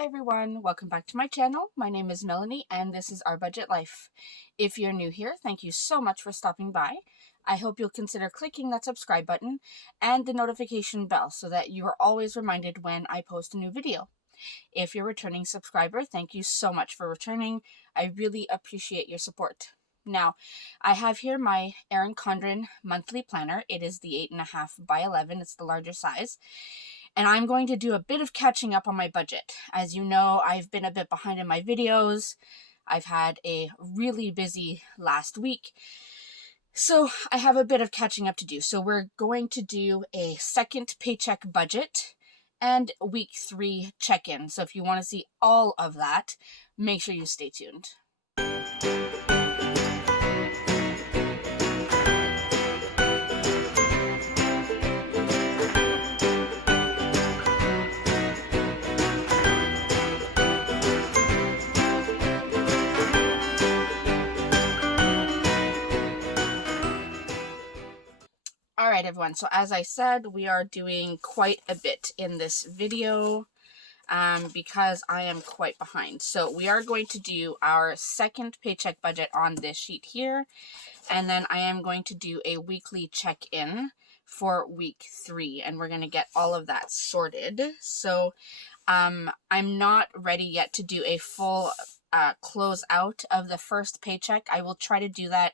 Hi everyone, welcome back to my channel. My name is Melanie and this is Our Budget Life. If you're new here, thank you so much for stopping by. I hope you'll consider clicking that subscribe button and the notification bell so that you are always reminded when I post a new video. If you're a returning subscriber, thank you so much for returning. I really appreciate your support. Now, I have here my Erin Condren Monthly Planner. It is the 8.5 by 11. It's the larger size. And I'm going to do a bit of catching up on my budget. As you know, I've been a bit behind in my videos. I've had a really busy last week. So I have a bit of catching up to do. So we're going to do a second paycheck budget and week 3 check-in. So if you want to see all of that, make sure you stay tuned. Alright everyone, so as I said, we are doing quite a bit in this video because I am quite behind. So we are going to do our second paycheck budget on this sheet here, and then I am going to do a weekly check-in for week 3, and we're going to get all of that sorted. So I'm not ready yet to do a full close out of the first paycheck. I will try to do that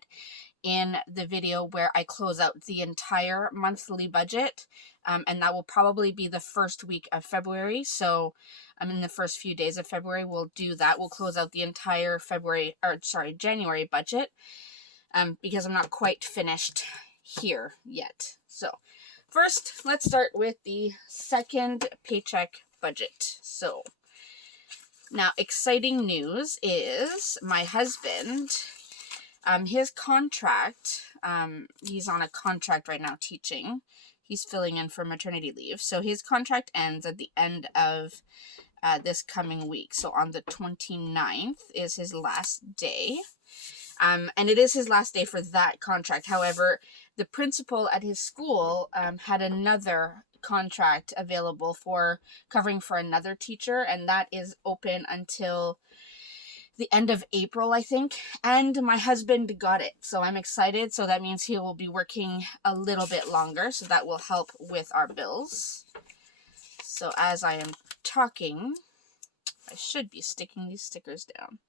in the video where I close out the entire monthly budget, and that will probably be the first week of February. So in the first few days of February we'll do that. We'll close out the entire January budget, because I'm not quite finished here yet. So first, let's start with the second paycheck budget. So now, exciting news is my husband, his contract, he's on a contract right now teaching. He's filling in for maternity leave. So his contract ends at the end of this coming week. So on the 29th is his last day. And it is his last day for that contract. However, the principal at his school had another contract available for covering for another teacher, and that is open until the end of April, I think, and my husband got it, so I'm excited. So that means he will be working a little bit longer, so that will help with our bills. So as I am talking, I should be sticking these stickers down.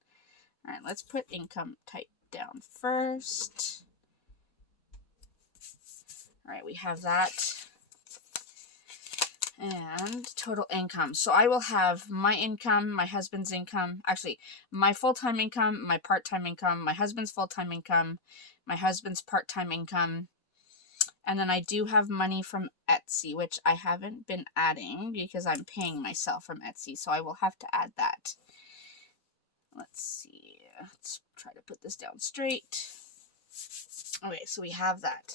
All right, let's put income type down first. All right, we have that. And total income. So I will have my income, my husband's income, actually my full-time income, my part-time income, my husband's full-time income, my husband's part-time income. And then I do have money from Etsy, which I haven't been adding because I'm paying myself from Etsy. So I will have to add that. Let's see. Let's try to put this down straight. Okay, so we have that.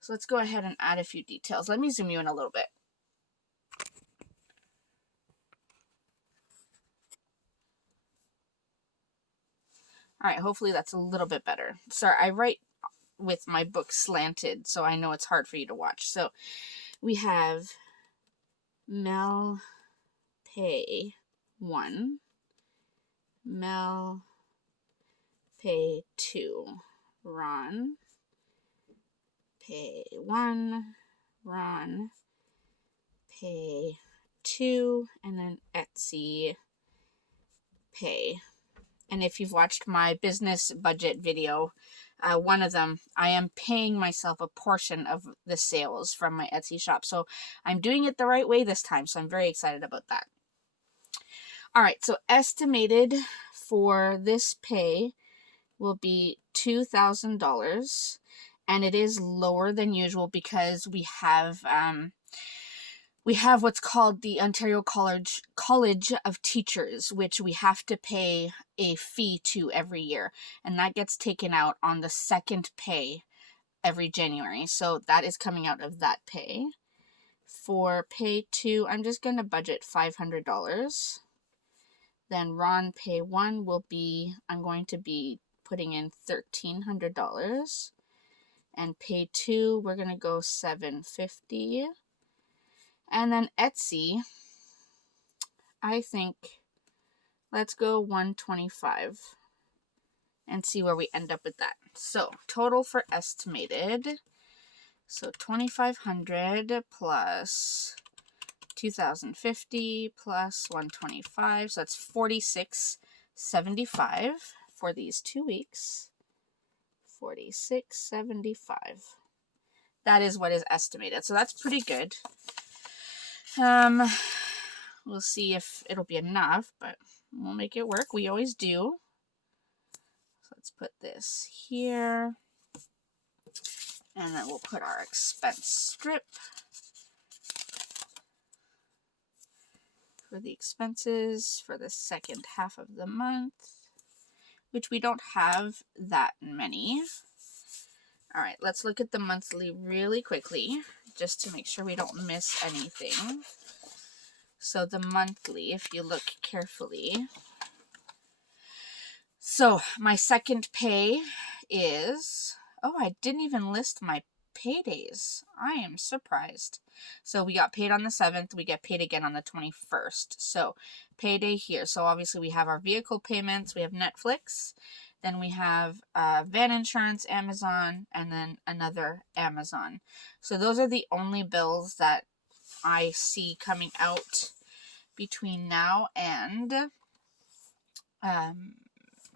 So let's go ahead and add a few details. Let me zoom you in a little bit. All right, hopefully that's a little bit better. Sorry, I write with my book slanted, so I know it's hard for you to watch. So we have Mel pay 1, Mel pay 2, Ron pay 1, Ron pay 2, and then Etsy pay. And if you've watched my business budget video, one of them, I am paying myself a portion of the sales from my Etsy shop. So I'm doing it the right way this time. So I'm very excited about that. All right. So estimated for this pay will be $2,000. And it is lower than usual because we have what's called the Ontario College of Teachers, which we have to pay a fee to every year. And that gets taken out on the second pay every January. So that is coming out of that pay. For pay 2, I'm just going to budget $500. Then Ron pay 1 will be, I'm going to be putting in $1,300. And pay 2, we're going to go $750. And then Etsy, I think let's go 125 and see where we end up with that. So total for estimated. So 2,500 plus 2,050 plus 125. So that's 46.75 for these 2 weeks. 46.75. That is what is estimated. So that's pretty good. We'll see if it'll be enough, but we'll make it work. We always do. So let's put this here. And then we'll put our expense strip for the expenses for the second half of the month, which we don't have that many. All right, let's look at the monthly really quickly, just to make sure we don't miss anything. So the monthly, if you look carefully. So my second pay is, oh, I didn't even list my paydays. I am surprised. So we got paid on the 7th. We get paid again on the 21st. So payday here. So obviously we have our vehicle payments. We have Netflix. Then we have van insurance, Amazon, and then another Amazon. So those are the only bills that I see coming out between now and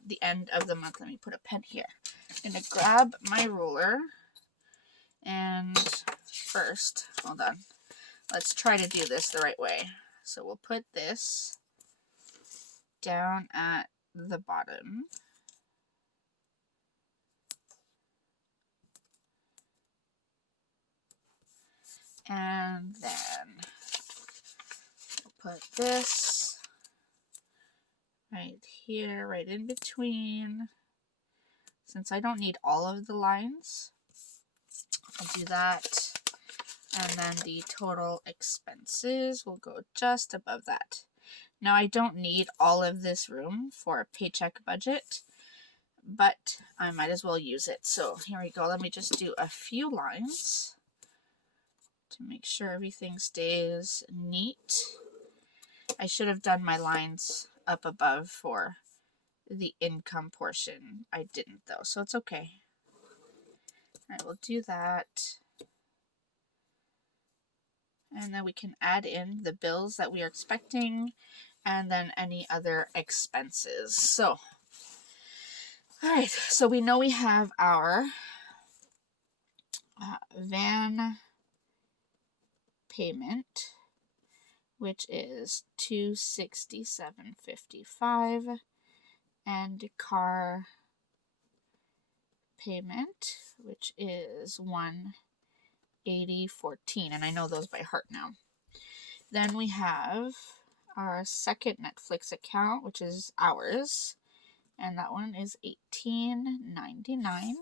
the end of the month. Let me put a pen here. I'm going to grab my ruler. And first, hold on. Let's try to do this the right way. So we'll put this down at the bottom. And then we'll put this right here, right in between. Since I don't need all of the lines, I'll do that. And then the total expenses will go just above that. Now I don't need all of this room for a paycheck budget, but I might as well use it. So here we go. Let me just do a few lines to make sure everything stays neat. I should have done my lines up above for the income portion. I didn't though, so it's okay. All right, we'll do that. And then we can add in the bills that we are expecting and then any other expenses. So, all right, so we know we have our van payment, which is $267.55, and car payment, which is $180.14, and I know those by heart now. Then we have our second Netflix account, which is ours, and that one is $18.99.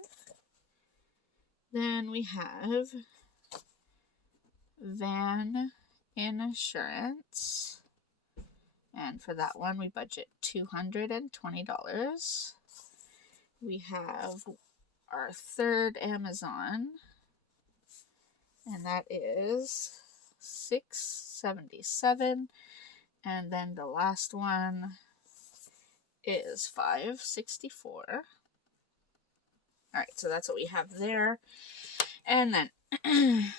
Then we have van insurance, and for that one we budget $220. We have our third Amazon, and that is $677, and then the last one is $564. All right, so that's what we have there. And then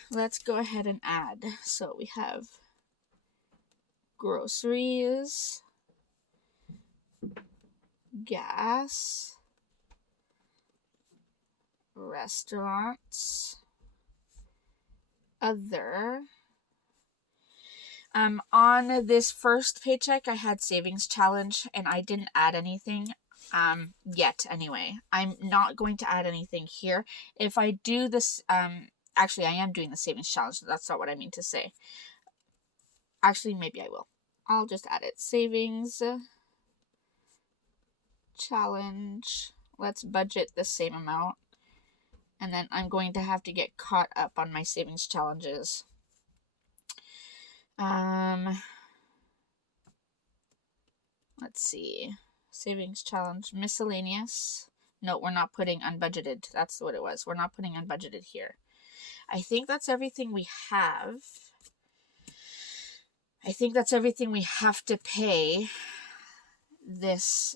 let's go ahead and add. So we have groceries, gas, restaurants, other. On this first paycheck, I had savings challenge and I didn't add anything yet anyway. I'm not going to add anything here. If I do this, actually I am doing the savings challenge. So that's not what I mean to say. Actually, maybe I will. I'll just add it. Savings challenge. Let's budget the same amount. And then I'm going to have to get caught up on my savings challenges. Let's see. Savings challenge, miscellaneous. No, we're not putting unbudgeted. That's what it was. We're not putting unbudgeted here. I think that's everything we have. I think that's everything we have to pay this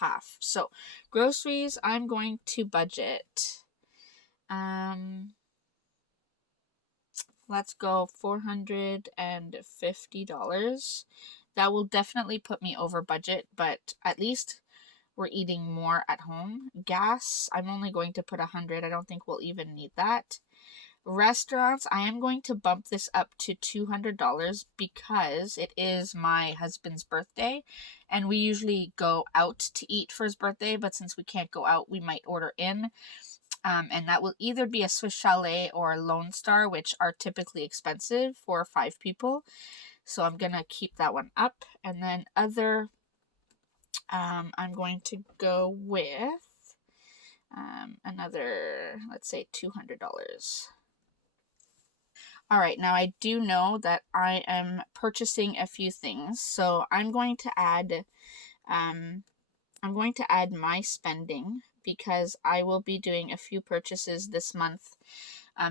half. So groceries, I'm going to budget. Let's go $450. That will definitely put me over budget, but at least we're eating more at home. Gas, I'm only going to put 100. I don't think we'll even need that. Restaurants, I am going to bump this up to $200 because it is my husband's birthday and we usually go out to eat for his birthday, but since we can't go out, we might order in. And that will either be a Swiss Chalet or a Lone Star, which are typically expensive for 5 people. So I'm going to keep that one up. And then other, I'm going to go with another, let's say $200. All right, now I do know that I am purchasing a few things. So I'm going to add my spending because I will be doing a few purchases this month,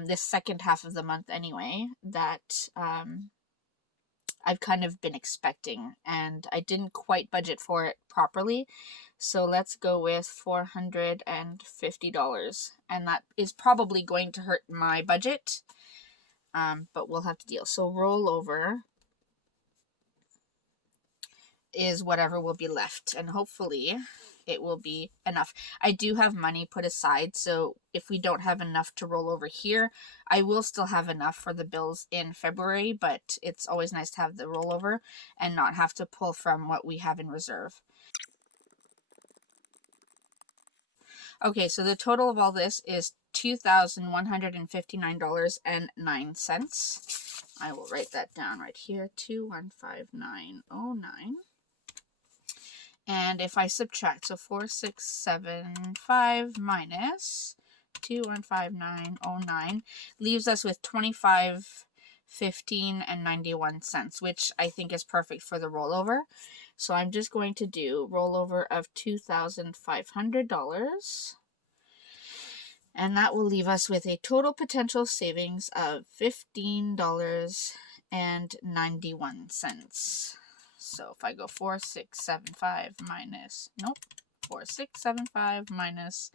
this second half of the month anyway, that I've kind of been expecting and I didn't quite budget for it properly. So let's go with $450, and that is probably going to hurt my budget, but we'll have to deal. So rollover is whatever will be left, and hopefully it will be enough. I do have money put aside, so if we don't have enough to roll over here, I will still have enough for the bills in February, but it's always nice to have the rollover and not have to pull from what we have in reserve. Okay, so the total of all this is $2,159.09. I will write that down right here, 2,159.09. And if I subtract, so 4,675 minus 2,159.09 leaves us with 25.15 and 91 cents, which I think is perfect for the rollover. So I'm just going to do rollover of $2,500. And that will leave us with a total potential savings of $15.91. So if I go 4,675 minus, 4,675 minus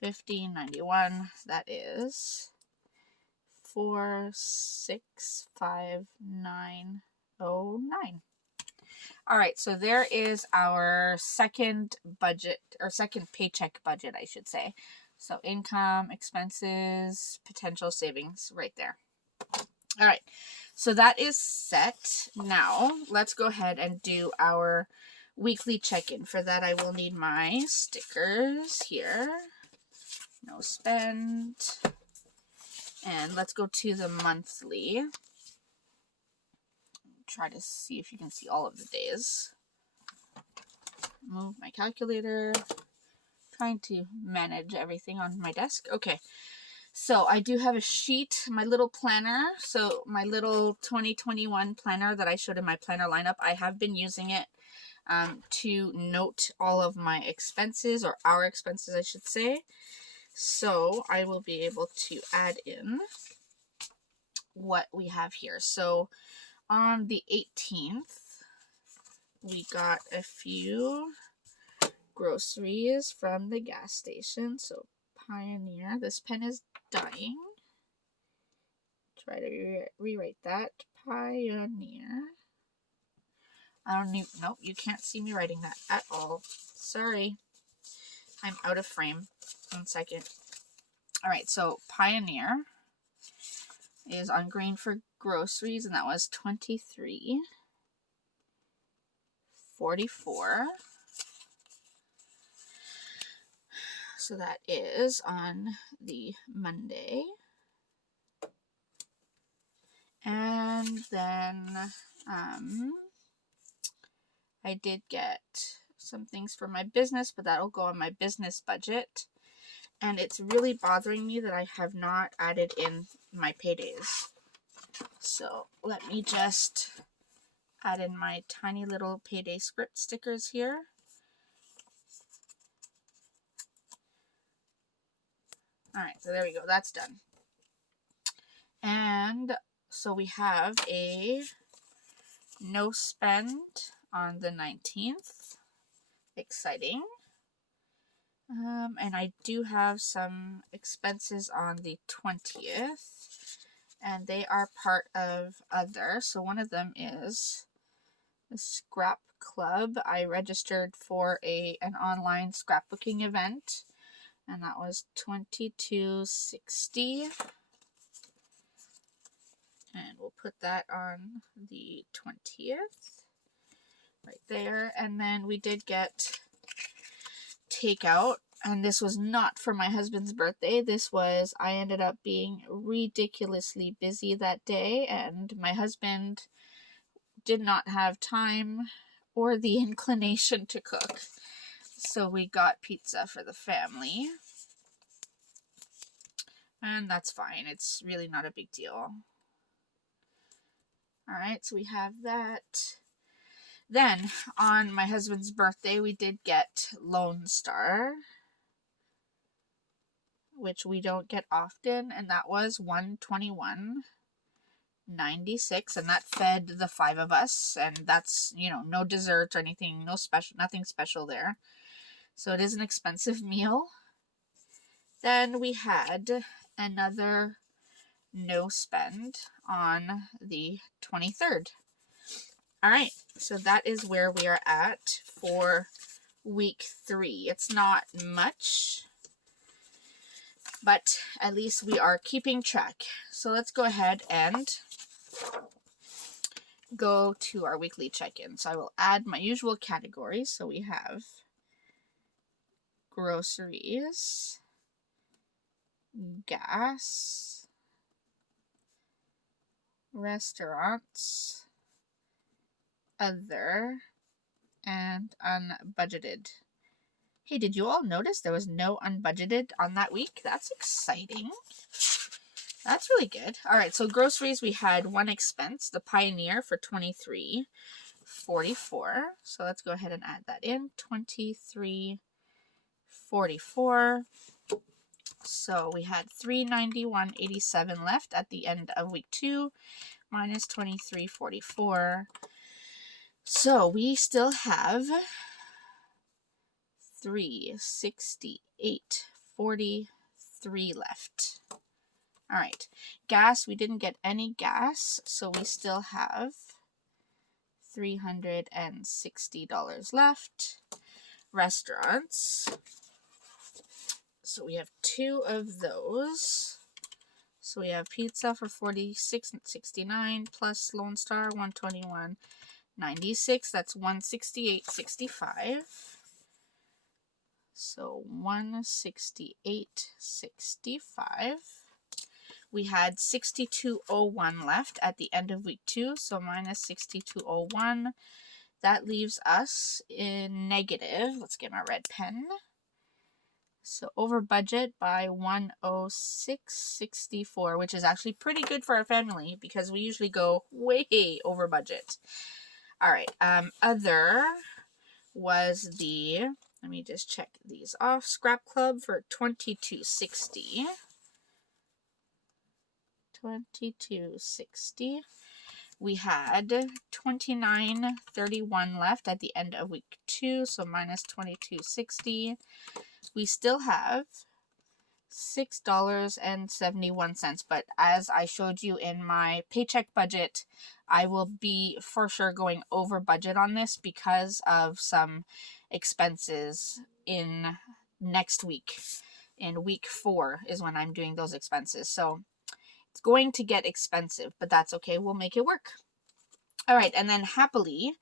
1591, that is 4,659.09. All right, so there is our second budget, or second paycheck budget, I should say. So income, expenses, potential savings right there. All right, so that is set. Now, let's go ahead and do our weekly check-in. For that, I will need my stickers here. No spend. And let's go to the monthly. Try to see if you can see all of the days. Move my calculator. Trying to manage everything on my desk. Okay. So I do have a sheet, my little planner. So my little 2021 planner that I showed in my planner lineup, I have been using it to note all of my expenses, or our expenses, I should say. So I will be able to add in what we have here. So on the 18th, we got a few groceries from the gas station. So Pioneer, this pen is dying. Try to rewrite that. Pioneer. I don't even, nope, you can't see me writing that at all. Sorry. I'm out of frame. 1 second. All right, so Pioneer is on green for groceries, and that was $23.44. So that is on the Monday. And then I did get some things for my business, but that'll go on my business budget. And it's really bothering me that I have not added in my paydays. So let me just add in my tiny little payday script stickers here. All right, so there we go. That's done. And so we have a no spend on the 19th. Exciting. And I do have some expenses on the 20th, and they are part of other. So one of them is the scrap club. I registered for an online scrapbooking event, and that was $22.60. And we'll put that on the 20th right there. And then we did get takeout, and this was not for my husband's birthday. This was, I ended up being ridiculously busy that day, and my husband did not have time or the inclination to cook. So we got pizza for the family. And that's fine. It's really not a big deal. Alright, so we have that. Then, on my husband's birthday, we did get Lone Star, which we don't get often, and that was $121.96, and that fed the 5 of us, and that's, you know, no dessert or anything, no special, nothing special there. So it is an expensive meal. Then we had another no spend on the 23rd. All right, so that is where we are at for week 3. It's not much, but at least we are keeping track. So let's go ahead and go to our weekly check-in. So I will add my usual categories. So we have groceries, gas, restaurants, other, and unbudgeted. Hey, did you all notice there was no unbudgeted on that week? That's exciting. That's really good. All right, so groceries, we had one expense, the Pioneer, for $23.44. So let's go ahead and add that in, $23.44. So we had $391.87 left at the end of week 2, minus $23.44. So we still have $368.43 left. All right, gas, we didn't get any gas, so we still have $360 left. Restaurants, so we have 2 of those. So we have pizza for $46.69 plus Lone Star $121.96. That's $168.65. So $168.65. We had $62.01 left at the end of week 2, so minus $62.01. That leaves us in negative. Let's get my red pen. So over budget by $106.64, which is actually pretty good for our family because we usually go way over budget. All right, other was the, let me just check these off, Scrap Club for $22.60. $22.60. We had $29.31 left at the end of week 2, so minus $22.60. We still have $6.71, but as I showed you in my paycheck budget, I will be for sure going over budget on this because of some expenses in next week. In week 4 is when I'm doing those expenses, so it's going to get expensive, but that's okay. We'll make it work. All right, and then happily,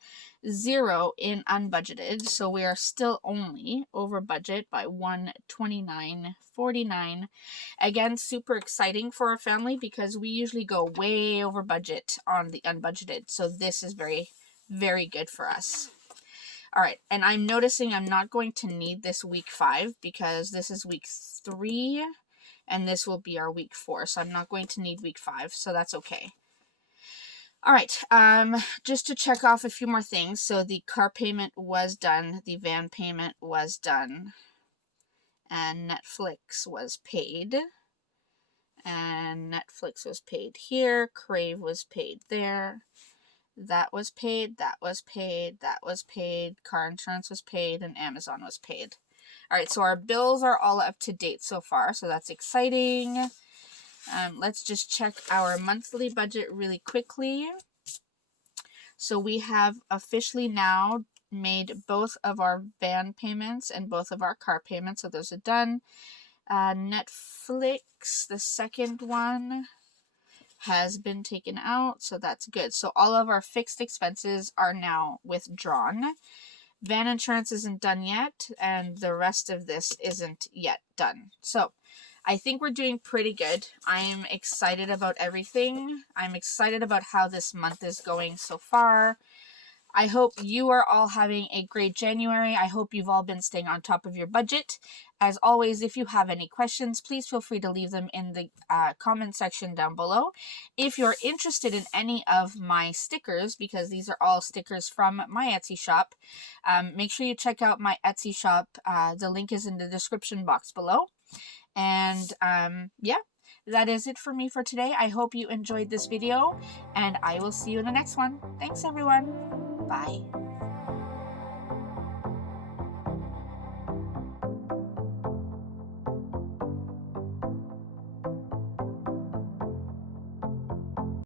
0 in unbudgeted, so we are still only over budget by $129.49. Again, super exciting for our family because we usually go way over budget on the unbudgeted, so this is very, very good for us. All right, and I'm noticing I'm not going to need this week 5 because this is week 3, and this will be our week 4, so I'm not going to need week 5, so that's okay. All right, just to check off a few more things. So the car payment was done, the van payment was done, and Netflix was paid. And Netflix was paid here, Crave was paid there. that was paid, that was paid, that was paid, car insurance was paid, and Amazon was paid. All right, so our bills are all up to date so far, so that's exciting. Let's just check our monthly budget really quickly. So we have officially now made both of our van payments and both of our car payments, so those are done. Netflix, the second one, has been taken out, so that's good. So all of our fixed expenses are now withdrawn. Van insurance isn't done yet, and the rest of this isn't yet done. So I think we're doing pretty good. I'm excited about everything. I'm excited about how this month is going so far. I hope you are all having a great January. I hope you've all been staying on top of your budget. As always, if you have any questions, please feel free to leave them in the comment section down below. If you're interested in any of my stickers, because these are all stickers from my Etsy shop, make sure you check out my Etsy shop. The link is in the description box below. And yeah, that is it for me for today. I hope you enjoyed this video, and I will see you in the next one. Thanks, everyone. Bye.